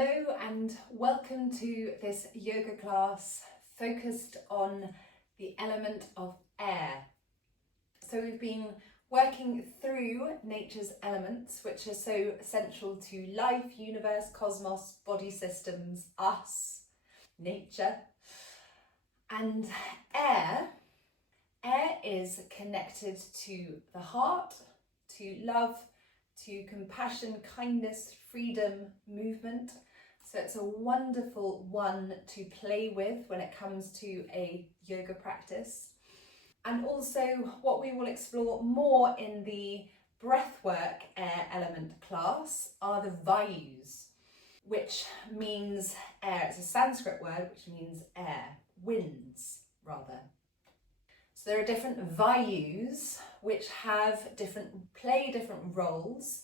Hello and welcome to this yoga class focused on the element of air. So we've been working through nature's elements, which are so essential to life, universe, cosmos, body systems, us, nature. And air is connected to the heart, to love, to compassion, kindness, freedom, movement. So it's a wonderful one to play with when it comes to a yoga practice. And also what we will explore more in the breathwork air element class are the vayus, which means air. It's a Sanskrit word which means air, winds rather. So there are different vayus which play different roles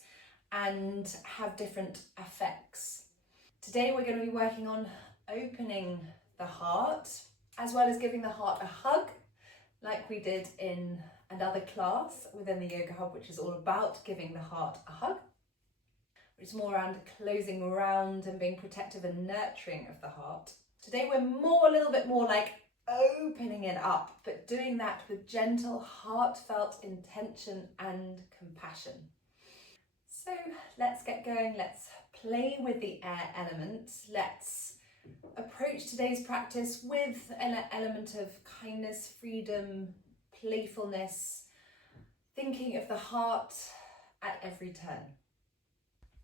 and have different effects. Today we're going to be working on opening the heart, as well as giving the heart a hug, like we did in another class within the Yoga Hub, which is all about giving the heart a hug, which is more around closing around and being protective and nurturing of the heart. Today we're a little bit more like opening it up, but doing that with gentle, heartfelt intention and compassion. So let's get going. Let's play with the air element. Let's approach today's practice with an element of kindness, freedom, playfulness, thinking of the heart at every turn.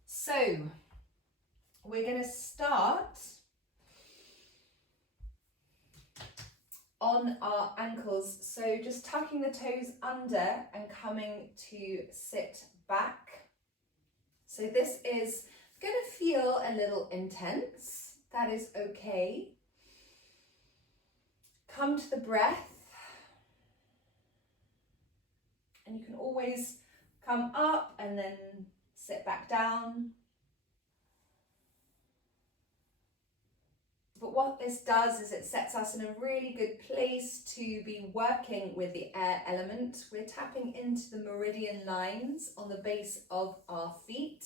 So we're going to start on our ankles, so just tucking the toes under and coming to sit back. So this is going to feel a little intense. That is okay. Come to the breath, and you can always come up and then sit back down. But what this does is it sets us in a really good place to be working with the air element. We're tapping into the meridian lines on the base of our feet.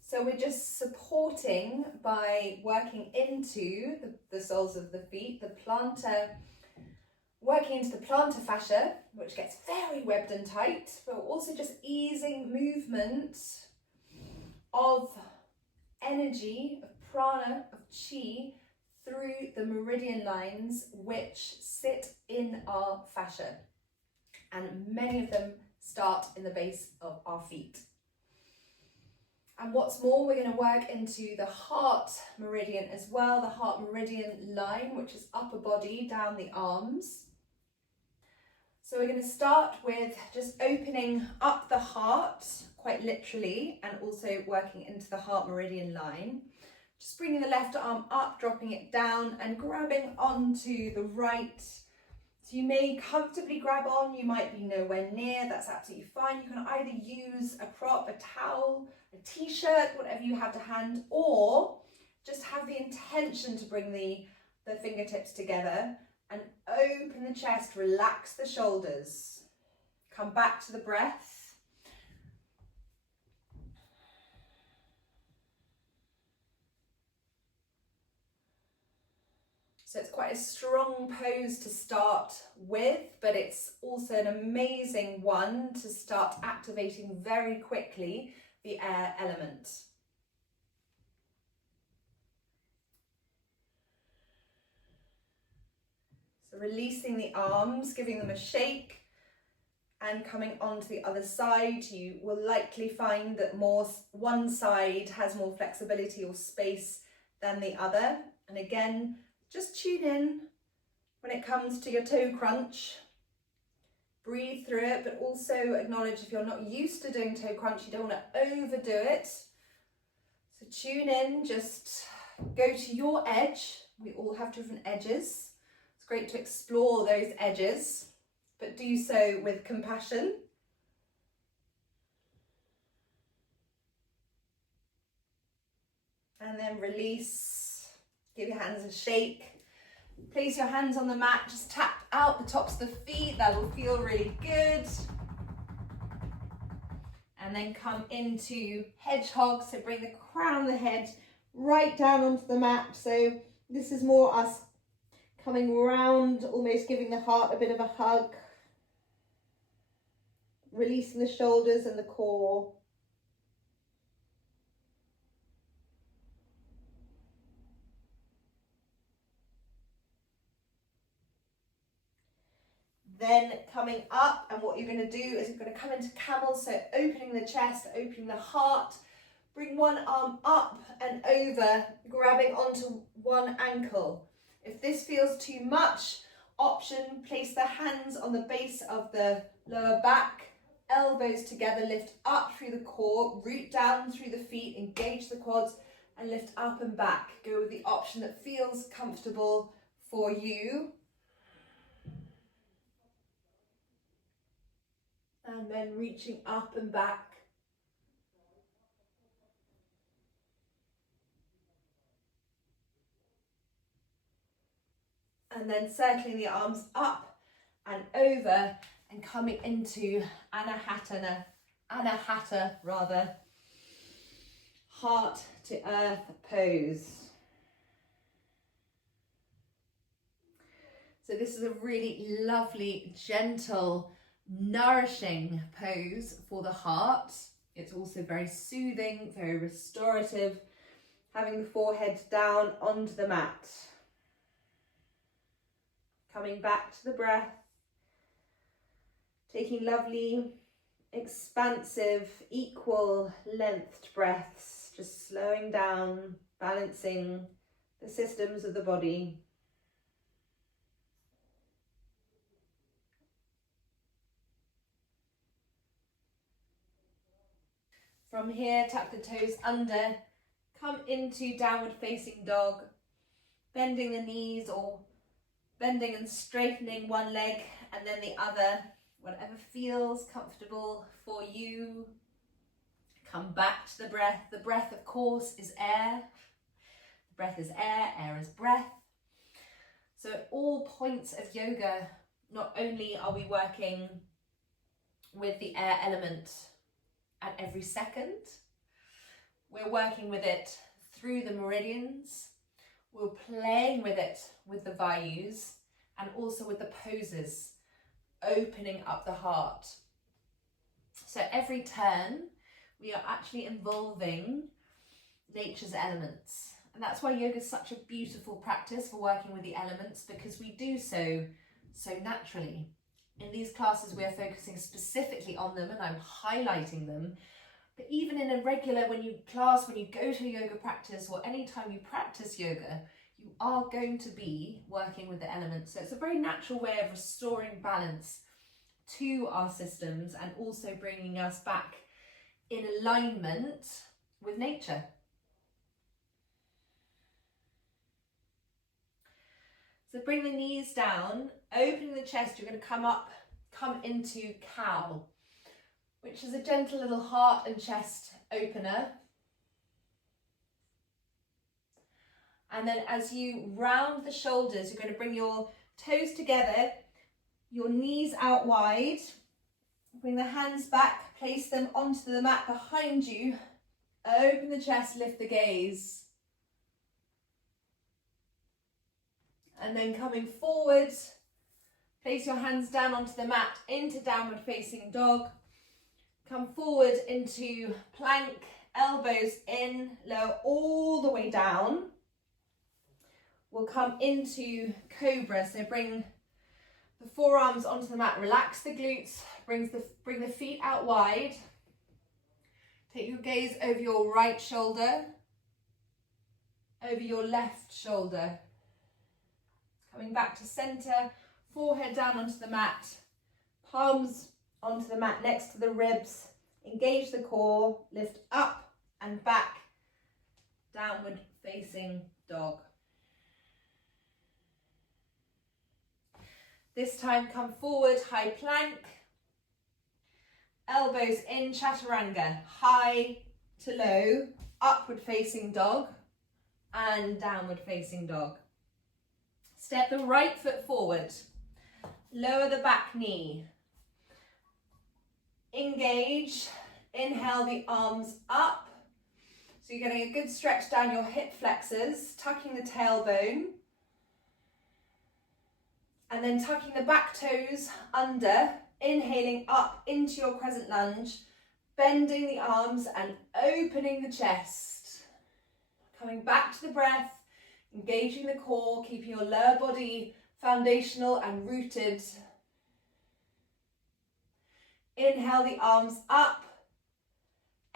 So we're just supporting by working into the soles of the feet, working into the plantar fascia, which gets very webbed and tight, but also just easing movement of energy, of prana, of chi through the meridian lines which sit in our fascia, and many of them start in the base of our feet. And what's more, we're going to work into the heart meridian as well, the heart meridian line, which is upper body down the arms. So we're going to start with just opening up the heart quite literally, and also working into the heart meridian line. Just bringing the left arm up, dropping it down and grabbing onto the right. So you may comfortably grab on, you might be nowhere near, that's absolutely fine. You can either use a prop, a towel, a t-shirt, whatever you have to hand, or just have the intention to bring the fingertips together and open the chest, relax the shoulders. Come back to the breath. So it's quite a strong pose to start with, but it's also an amazing one to start activating very quickly the air element. So releasing the arms, giving them a shake, and coming onto the other side. You will likely find that one side has more flexibility or space than the other. And again, just tune in when it comes to your toe crunch. Breathe through it, but also acknowledge if you're not used to doing toe crunch, you don't want to overdo it. So tune in, just go to your edge. We all have different edges. It's great to explore those edges, but do so with compassion. And then release. Give your hands a shake. Place your hands on the mat, just tap out the tops of the feet, that will feel really good. And then come into hedgehog, so bring the crown of the head right down onto the mat. So this is more us coming around, almost giving the heart a bit of a hug, releasing the shoulders and the core. Then coming up, and what you're going to do is you're going to come into camel, so opening the chest, opening the heart. Bring one arm up and over, grabbing onto one ankle. If this feels too much, option, place the hands on the base of the lower back, elbows together, lift up through the core, root down through the feet, engage the quads, and lift up and back. Go with the option that feels comfortable for you. And then reaching up and back. And then circling the arms up and over and coming into Anahata, heart to earth pose. So this is a really lovely, gentle, nourishing pose for the heart. It's also very soothing, very restorative, having the forehead down onto the mat. Coming back to the breath, taking lovely, expansive, equal lengthed breaths, just slowing down, balancing the systems of the body. From here, tuck the toes under, come into downward facing dog, bending the knees or bending and straightening one leg and then the other, whatever feels comfortable for you. Come back to the breath. The breath, of course, is air. Breath is air, air is breath. So at all points of yoga, not only are we working with the air element at every second, we're working with it through the meridians, we're playing with it with the vayus and also with the poses, opening up the heart. So every turn, we are actually involving nature's elements. And that's why yoga is such a beautiful practice for working with the elements, because we do so naturally. In these classes, we are focusing specifically on them and I'm highlighting them. But even in a regular, when you go to a yoga practice or anytime you practice yoga, you are going to be working with the elements. So it's a very natural way of restoring balance to our systems and also bringing us back in alignment with nature. So bring the knees down, opening the chest, you're going to come into cow, which is a gentle little heart and chest opener. And then as you round the shoulders, you're going to bring your toes together, your knees out wide, bring the hands back, place them onto the mat behind you, open the chest, lift the gaze. And then coming forward, place your hands down onto the mat into downward facing dog. Come forward into plank, elbows in, lower all the way down. We'll come into cobra, so bring the forearms onto the mat, relax the glutes, bring the feet out wide. Take your gaze over your right shoulder, over your left shoulder. Coming back to center, forehead down onto the mat, palms onto the mat next to the ribs, engage the core, lift up and back, downward facing dog. This time come forward, high plank, elbows in, chaturanga, high to low, upward facing dog and downward facing dog. Step the right foot forward, lower the back knee, engage, inhale the arms up. So So you're getting a good stretch down your hip flexors, tucking the tailbone, and then tucking the back toes under, inhaling up into your crescent lunge, bending the arms and opening the chest. Coming back to the breath, engaging the core, keeping your lower body foundational and rooted. Inhale the arms up,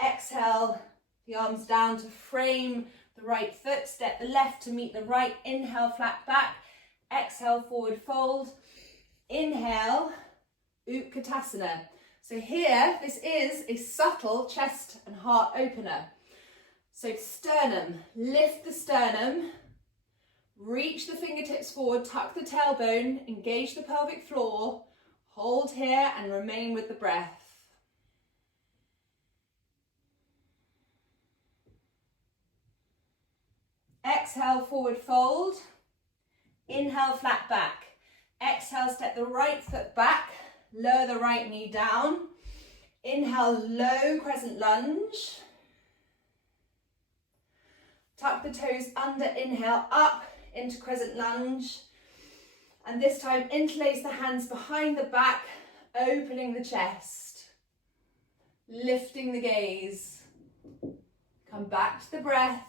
exhale the arms down to frame the right foot, step the left to meet the right, inhale flat back, exhale forward fold, inhale Utkatasana. So here, this is a subtle chest and heart opener. So sternum, lift the sternum, reach the fingertips forward, tuck the tailbone, engage the pelvic floor, hold here and remain with the breath. Exhale, forward fold. Inhale, flat back. Exhale, step the right foot back, lower the right knee down. Inhale, low crescent lunge. Tuck the toes under, inhale, up into crescent lunge. And this time, interlace the hands behind the back, opening the chest. Lifting the gaze. Come back to the breath.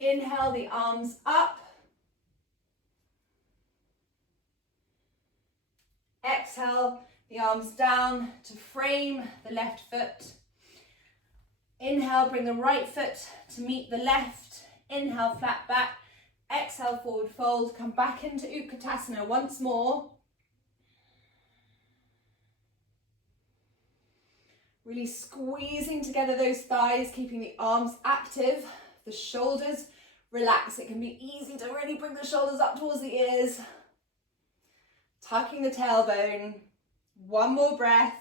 Inhale the arms up. Exhale the arms down to frame the left foot. Inhale, bring the right foot to meet the left. Inhale, flat back. Exhale, forward fold. Come back into Utkatasana once more. Really squeezing together those thighs, keeping the arms active. The shoulders relax. It can be easy to really bring the shoulders up towards the ears. Tucking the tailbone. One more breath.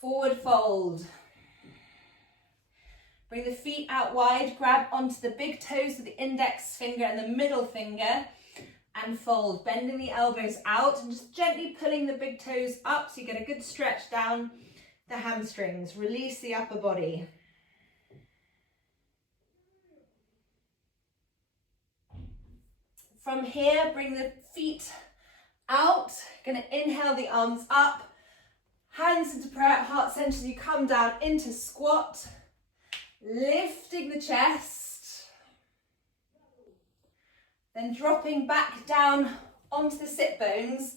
Forward fold. Bring the feet out wide. Grab onto the big toes with the index finger and the middle finger and fold. Bending the elbows out and just gently pulling the big toes up so you get a good stretch down the hamstrings. Release the upper body. From here, bring the feet out. Gonna inhale the arms up. Hands into prayer at heart center as you come down into squat. Lifting the chest. Then dropping back down onto the sit bones.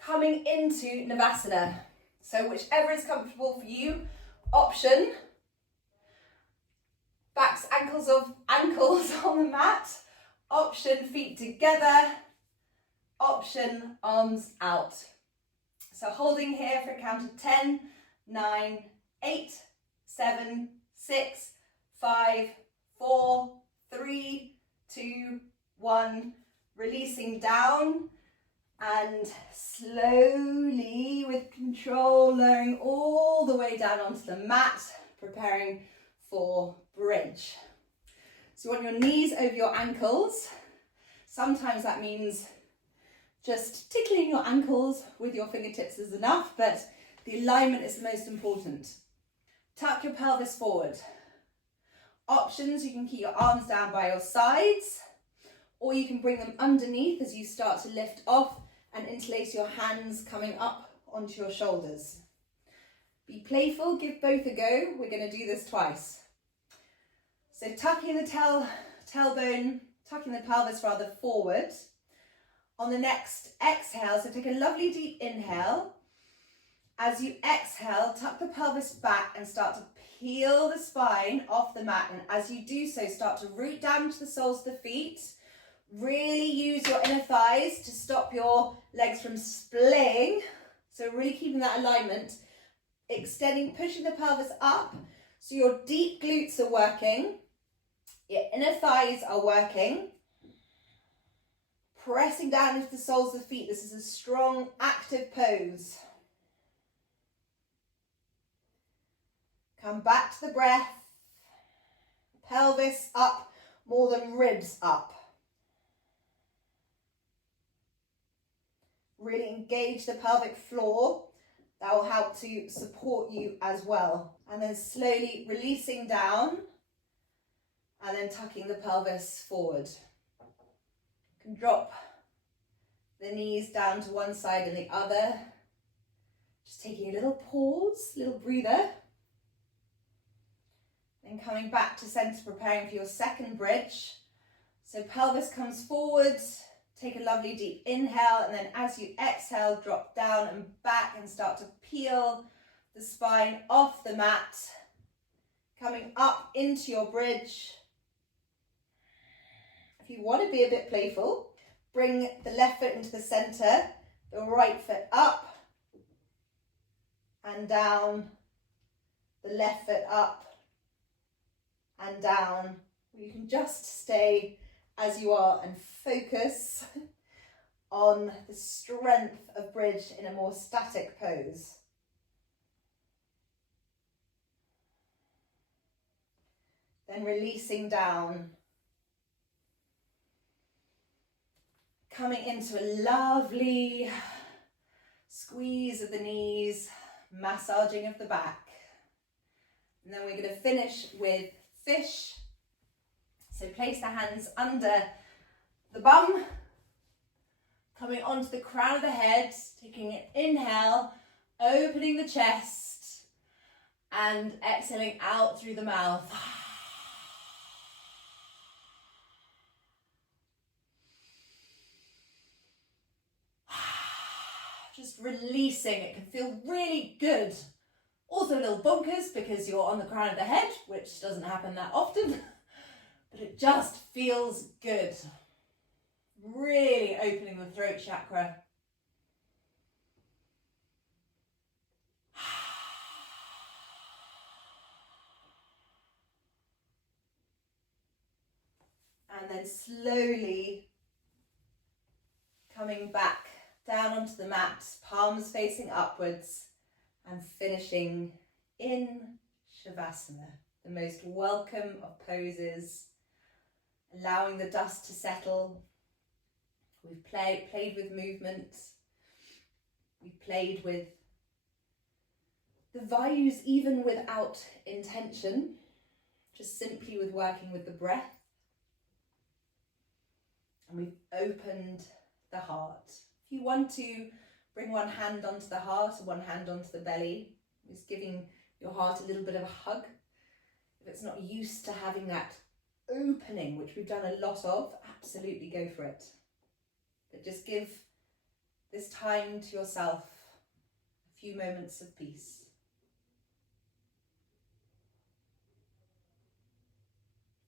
Coming into Navasana. So whichever is comfortable for you. Option. Backs, ankles on the mat. Option, feet together. Option, arms out. So holding here for a count of 10, 9, 8, 7, 6, 5, 4, 3, 2, 1. Releasing down and slowly with control lowering all the way down onto the mat, preparing for bridge. So you want your knees over your ankles. Sometimes that means just tickling your ankles with your fingertips is enough, but the alignment is the most important. Tuck your pelvis forward. Options, you can keep your arms down by your sides, or you can bring them underneath as you start to lift off and interlace your hands coming up onto your shoulders. Be playful, give both a go. We're going to do this twice. So tucking the tailbone, tucking the pelvis rather forward. On the next exhale, so take a lovely deep inhale. As you exhale, tuck the pelvis back and start to peel the spine off the mat. And as you do so, start to root down to the soles of the feet. Really use your inner thighs to stop your legs from splaying. So really keeping that alignment. Extending, pushing the pelvis up. So your deep glutes are working. Your inner thighs are working. Pressing down into the soles of the feet. This is a strong, active pose. Come back to the breath. Pelvis up more than ribs up. Really engage the pelvic floor. That will help to support you as well. And then slowly releasing down and then tucking the pelvis forward. You can drop the knees down to one side and the other. Just taking a little pause, little breather. Then coming back to center, preparing for your second bridge. So pelvis comes forward, take a lovely deep inhale, and then as you exhale, drop down and back and start to peel the spine off the mat. Coming up into your bridge. If you want to be a bit playful, bring the left foot into the center, the right foot up and down, the left foot up and down. You can just stay as you are and focus on the strength of bridge in a more static pose. Then releasing down. Coming into a lovely squeeze of the knees, massaging of the back. And then we're going to finish with fish. So place the hands under the bum, coming onto the crown of the head, taking an inhale, opening the chest, and exhaling out through the mouth. Just releasing. It can feel really good. Also a little bonkers because you're on the crown of the head, which doesn't happen that often, but it just feels good. Really opening the throat chakra. And then slowly coming back down onto the mat, palms facing upwards, and finishing in Shavasana, the most welcome of poses, allowing the dust to settle. We've played with movement. We've played with the values even without intention, just simply with working with the breath. And we've opened the heart. If you want to bring one hand onto the heart and one hand onto the belly, just giving your heart a little bit of a hug. If it's not used to having that opening, which we've done a lot of, absolutely go for it. But just give this time to yourself, a few moments of peace.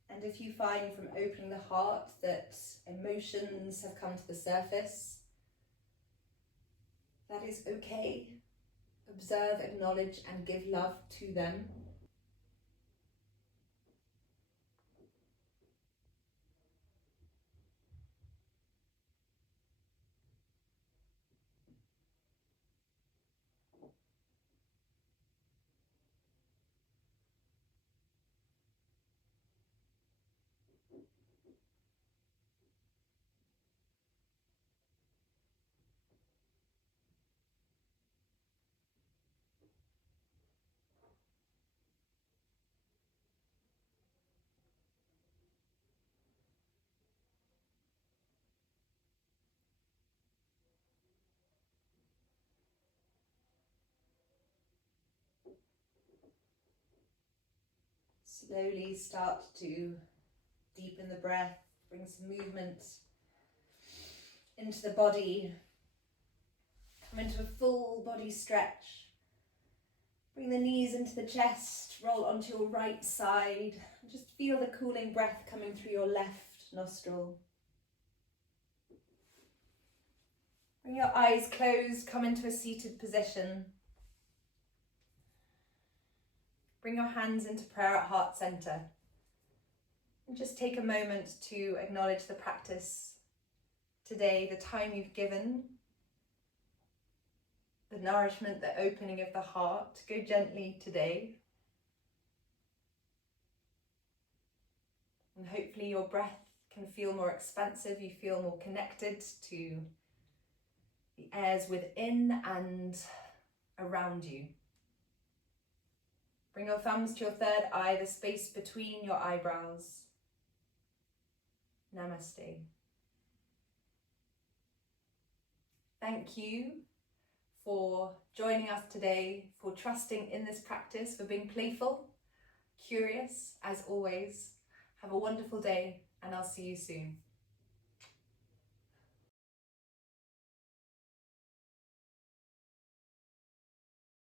And if you find from opening the heart that emotions have come to the surface, that is okay. Observe, acknowledge, and give love to them. Slowly start to deepen the breath, bring some movement into the body. Come into a full body stretch. Bring the knees into the chest, roll onto your right side. Just feel the cooling breath coming through your left nostril. Bring your eyes closed, come into a seated position. Bring your hands into prayer at heart center. And just take a moment to acknowledge the practice today, the time you've given, the nourishment, the opening of the heart. Go gently today. And hopefully your breath can feel more expansive, you feel more connected to the airs within and around you. Bring your thumbs to your third eye, the space between your eyebrows. Namaste. Thank you for joining us today, for trusting in this practice, for being playful, curious, as always. Have a wonderful day, and I'll see you soon.